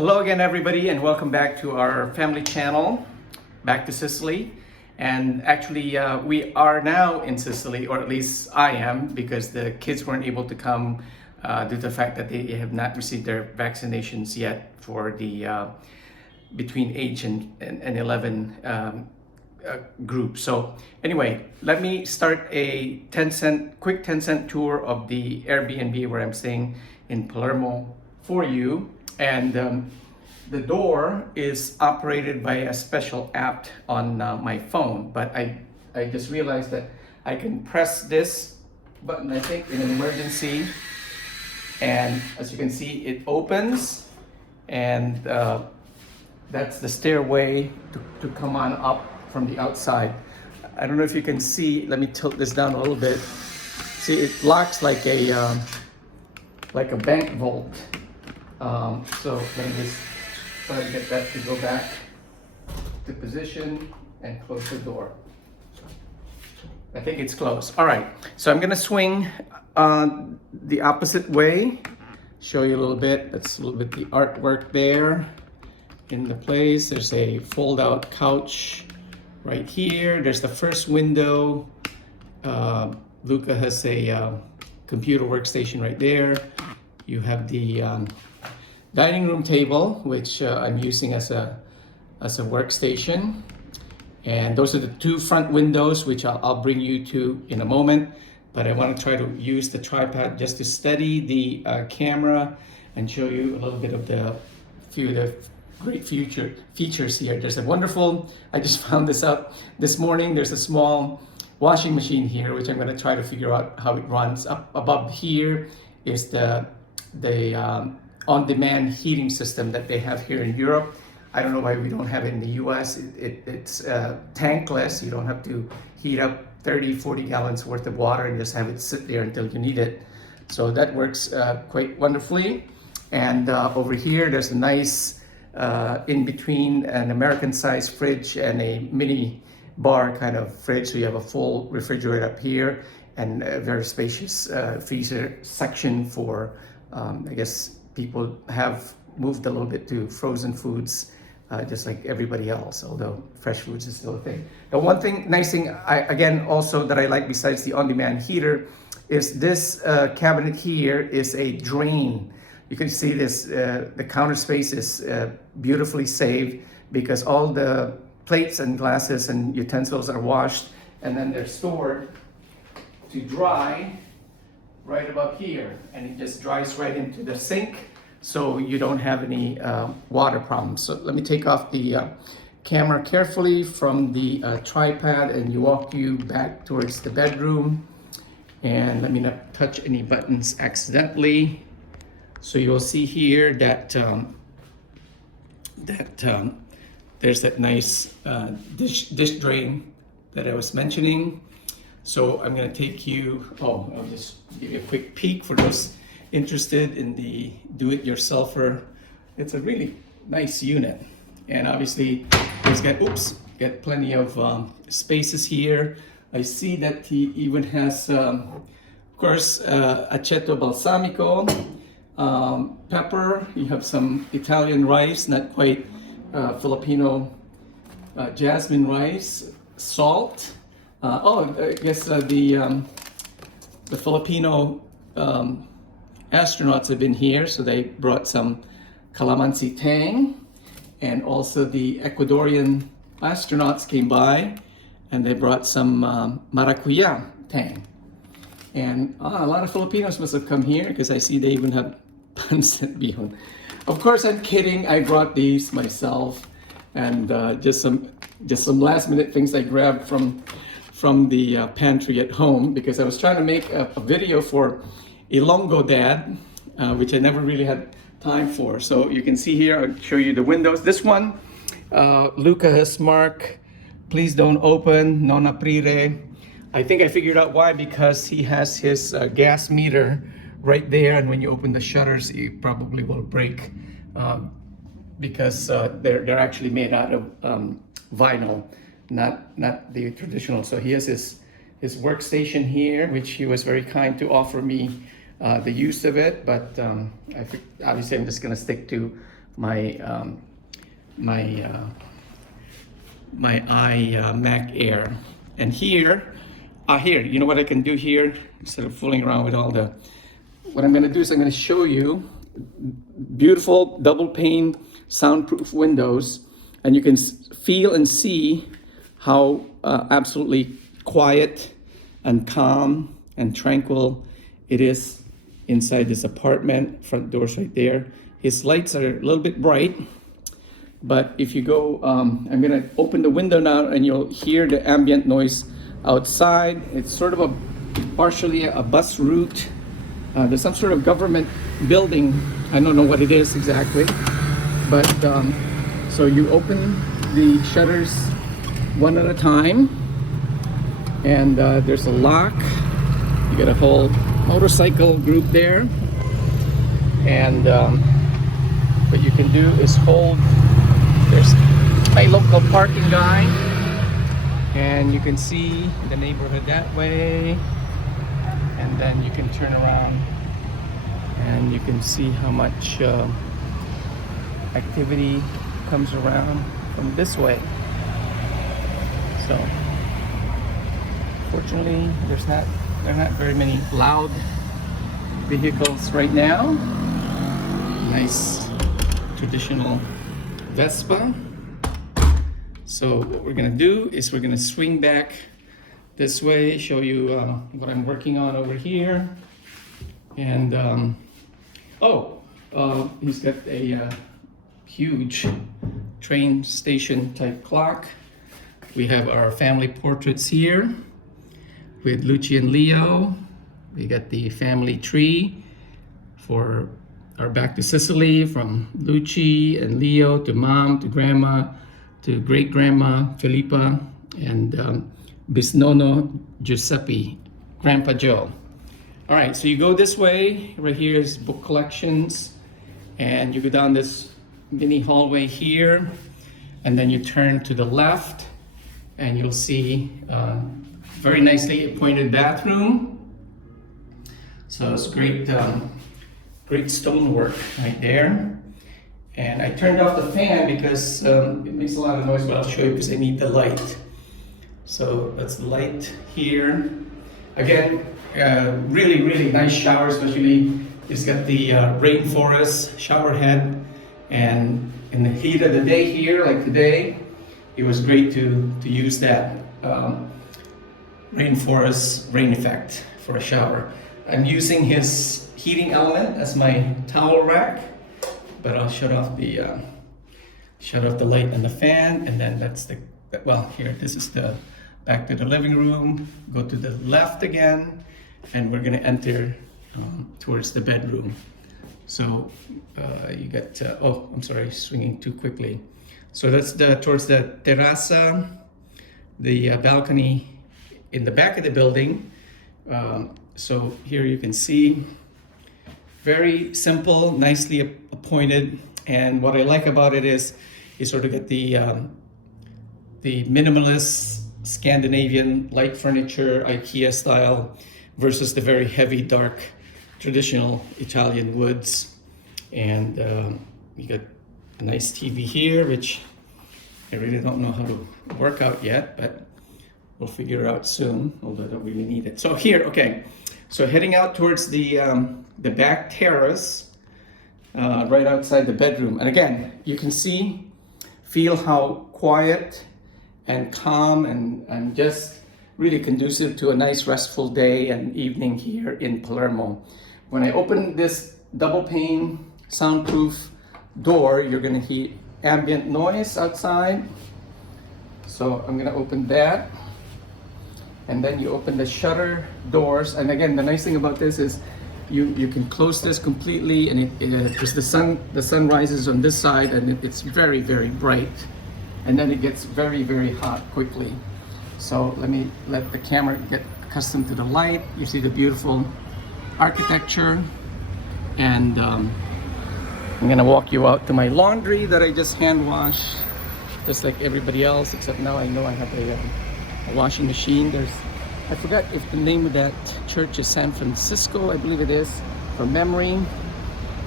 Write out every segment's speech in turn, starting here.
Hello again, everybody, and welcome back to our family channel, back to Sicily. And actually, we are now in Sicily, or at least I am, because the kids weren't able to come due to the fact that they have not received their vaccinations yet for the between age and 11 group. So anyway, let me start a quick 10-cent tour of the Airbnb where I'm staying in Palermo for you. And the door is operated by a special app on my phone, but I just realized that I can press this button, I think, in an emergency, and as you can see, it opens, and that's the stairway to come on up from the outside. I don't know if you can see, let me tilt this down a little bit. See, it locks like a bank vault. So let me just try to get that to go back to position and close the door. I think it's closed. All right, so I'm gonna swing the opposite way, show you a little bit. That's a little bit the artwork there in the place. There's a fold-out couch right here. There's the first window. Luca has a computer workstation right there. You have the dining room table, which I'm using as a workstation. And those are the two front windows, which I'll bring you to in a moment. But I want to try to use the tripod just to steady the camera and show you a little bit of the great features here. There's a wonderful, I just found this out this morning, there's a small washing machine here, which I'm going to try to figure out how it runs. Up above here is the on-demand heating system that they have here in Europe. I don't know why we don't have it in the US. It's tankless. You don't have to heat up 30-40 gallons worth of water and just have it sit there until you need it. So that works quite wonderfully. And over here, there's a nice in between an American-sized fridge and a mini bar kind of fridge. So you have a full refrigerator up here and a very spacious freezer section for, I guess, people have moved a little bit to frozen foods, just like everybody else, although fresh foods is still a thing. The one nice thing, again, also that I like besides the on-demand heater is this cabinet here is a drain. You can see this, the counter space is beautifully saved because all the plates and glasses and utensils are washed and then they're stored to dry right above here, and it just dries right into the sink, so you don't have any water problems. So let me take off the camera carefully from the tripod and walk you back towards the bedroom, and let me not touch any buttons accidentally. So you'll see here that there's that nice dish drain that I was mentioning. So I'm going to take you, I'll just give you a quick peek for those interested in the do-it-yourselfer. It's a really nice unit. And obviously, it's got plenty of spaces here. I see that he even has, of course, aceto balsamico, pepper. You have some Italian rice, not quite Filipino jasmine rice, salt. I guess the Filipino astronauts have been here, so they brought some calamansi tang, and also the Ecuadorian astronauts came by and they brought some maracuya tang. And a lot of Filipinos must have come here because I see they even have pancit bihon. Of course, I'm kidding. I brought these myself, and just some last minute things I grabbed from the pantry at home because I was trying to make a video for Ilonggo Dad, which I never really had time for. So you can see here, I'll show you the windows. This one, Luca has marked, please don't open, non aprire. I think I figured out why, because he has his gas meter right there, and when you open the shutters, it probably will break because they're actually made out of vinyl, not the traditional. So he has his workstation here, which he was very kind to offer me the use of it, but obviously I'm just going to stick to my Mac Air. And here, you know what I can do here? Instead of fooling around with all the, what I'm gonna do is I'm gonna show you beautiful double pane soundproof windows, and you can feel and see how absolutely quiet and calm and tranquil it is inside this apartment. Front door's right there. His lights are a little bit bright, but if you go, I'm gonna open the window now and you'll hear the ambient noise outside. It's sort of partially a bus route. There's some sort of government building. I don't know what it is exactly, but so you open the shutters one at a time, and there's a lock. You got a whole motorcycle group there, and what you can do is hold. There's my local parking guy, and you can see the neighborhood that way, and then you can turn around and you can see how much activity comes around from this way. So fortunately there are not very many loud vehicles right now. Nice traditional Vespa. So what we're gonna do is we're gonna swing back this way, show you what I'm working on over here. And he's got a huge train station type clock. We have our family portraits here with Lucy and Leo. We got the family tree for our back to Sicily, from Lucy and Leo to mom to grandma to great grandma Filippa, and Bisnono Giuseppe, Grandpa Joe. All right, so you go this way. Right here is book collections, and you go down this mini hallway here, and then you turn to the left, and you'll see very nicely appointed bathroom. So it's great, great stonework right there. And I turned off the fan because it makes a lot of noise, but I'll show you because I need the light. So that's the light here. Again, really, really nice shower, especially it's got the rainforest shower head. And in the heat of the day here, like today, it was great to use that rainforest rain effect for a shower. I'm using his heating element as my towel rack, but I'll shut off the light and the fan, and then that's the, well, here, this is the back to the living room. Go to the left again, and we're gonna enter towards the bedroom. So you got, oh, I'm sorry, swinging too quickly. So that's towards the Terrace, the balcony in the back of the building. So here you can see, very simple, nicely appointed. And what I like about it is you sort of get the minimalist Scandinavian light furniture, IKEA style, versus the very heavy, dark, traditional Italian woods. And you got a nice TV here, which I really don't know how to work out yet, but we'll figure it out soon, although I don't really need it. So here, okay. So heading out towards the back terrace, right outside the bedroom. And again, you can feel how quiet and calm and just really conducive to a nice restful day and evening here in Palermo. When I open this double pane soundproof door, you're gonna hear ambient noise outside. So I'm gonna open that. And then you open the shutter doors. And again, the nice thing about this is you can close this completely, and because the sun rises on this side, and it's very, very bright. And then it gets very, very hot quickly. So let the camera get accustomed to the light. You see the beautiful architecture. And I'm gonna walk you out to my laundry that I just hand wash, just like everybody else, except now I know I have a washing machine. I forgot if the name of that church is San Francisco, I believe it is, from memory.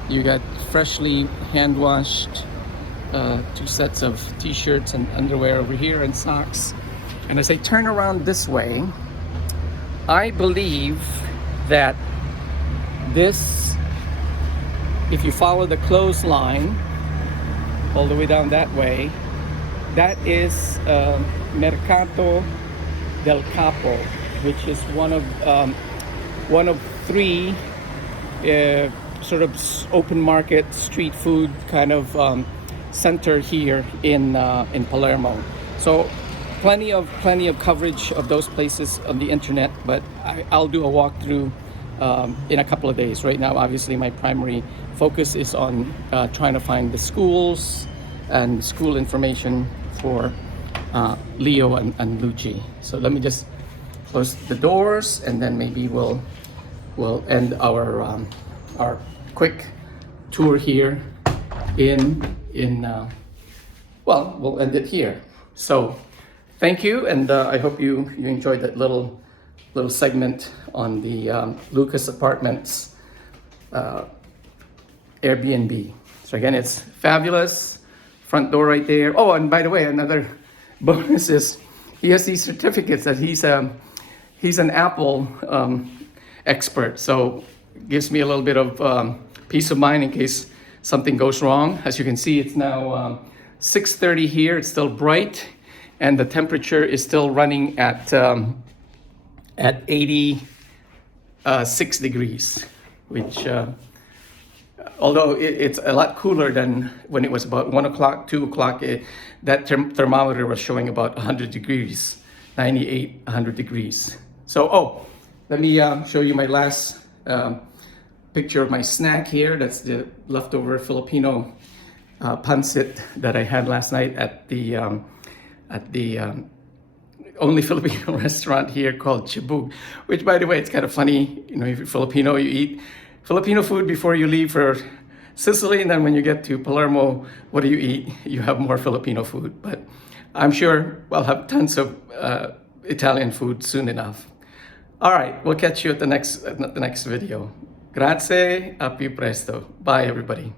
You got freshly hand washed 2 sets of t-shirts and underwear over here and socks. And as I turn around this way, I believe that this, if you follow the clothesline all the way down that way, that is Mercato del Capo, which is one of 3 sort of open market street food kind of center here in Palermo. So plenty of coverage of those places on the internet, but I'll do a walkthrough in a couple of days. Right now, obviously, my primary focus is on trying to find the schools and school information for Leo and Luci. So let me just close the doors, and then maybe we'll end our quick tour here well, we'll end it here. So thank you, and I hope you enjoyed that little segment on the Lucas Apartments Airbnb. So again, it's fabulous. Front door right there. Oh, and by the way, another bonus is he has these certificates that he's an Apple expert. So gives me a little bit of peace of mind in case something goes wrong. As you can see, it's now 6:30 here. It's still bright, and the temperature is still running at 86 degrees, which although it's a lot cooler than when it was about 1 o'clock, 2 o'clock, that thermometer was showing about 100 degrees, 98, 100 degrees. So, let me show you my last picture of my snack here. That's the leftover Filipino pancit that I had last night at the only Filipino restaurant here called Chibug, which, by the way, it's kind of funny. You know, if you're Filipino, you eat Filipino food before you leave for Sicily, and then when you get to Palermo, what do you eat? You have more Filipino food. But I'm sure I'll have tons of Italian food soon enough. All right, we'll catch you at the next video. Grazie, a più presto. Bye, everybody.